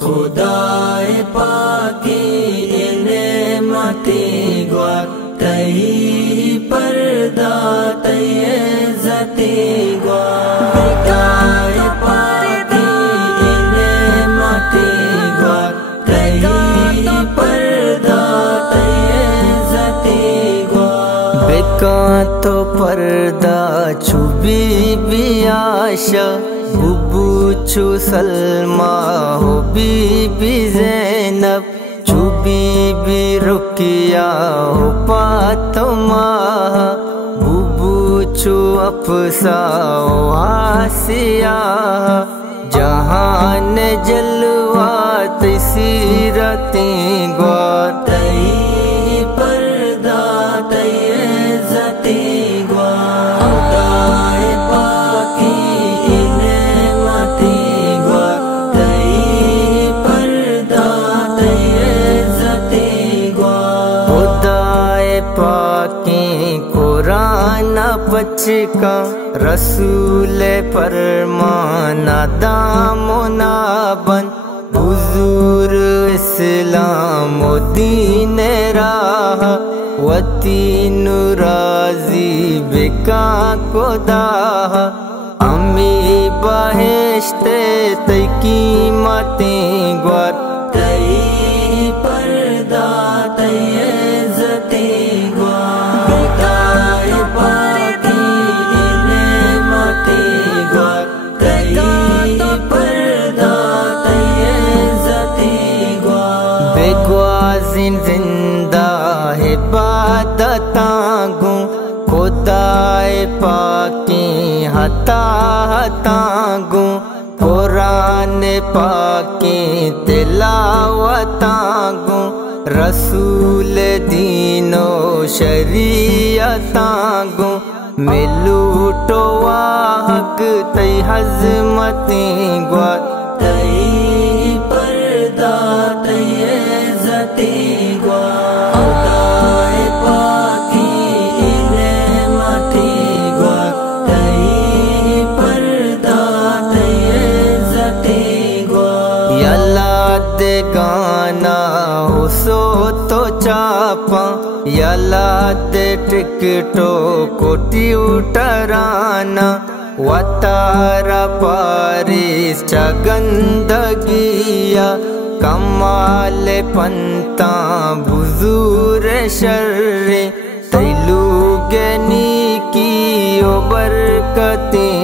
خدائے پاکی نعمتیں گوار تئی پردہ تئی عزتیں گوار خدائے پاکی نعمتیں گوار تئی پردہ تئی عزتیں گوار بیکاں تو پردہ چھبی بھی آشا ببو چھو سلمہ ہو بی بی زینب چھو بی بی رقیہ ہو فاطمہ ببو چھو افسا ہو آسیہ جہان جلوات سیرتیں گوار تئی پردہ تئی عزتیں گوار خدائے پاکی قرآن پچکا رسول فرمانا دام و نابن حضور اسلام و دین راہ و تین راضی بکا کو داہ امی بہشت تی قیمتیں گوار تئی پردہ تئی عزتیں گوار زندہ عبادتاں گوں خدائے پاکی ہتاں گوں قرآن پاکی تلاوتاں گوں رسول دین و شریعتاں گوں میں لوٹو حق تی حضمتیں گوار تئی پردہ تئی عزتیں گوار خدائے پاکی نعمتیں گوار تئی پردہ تئی عزتیں گوار یا لاد گانا ہو سو تو چاپاں یا لاد ٹکٹو کو ٹیوٹرانا وطارا پاریس چگندگیا کمال پنتاں بزور شر تیلو گنی کی برکتیں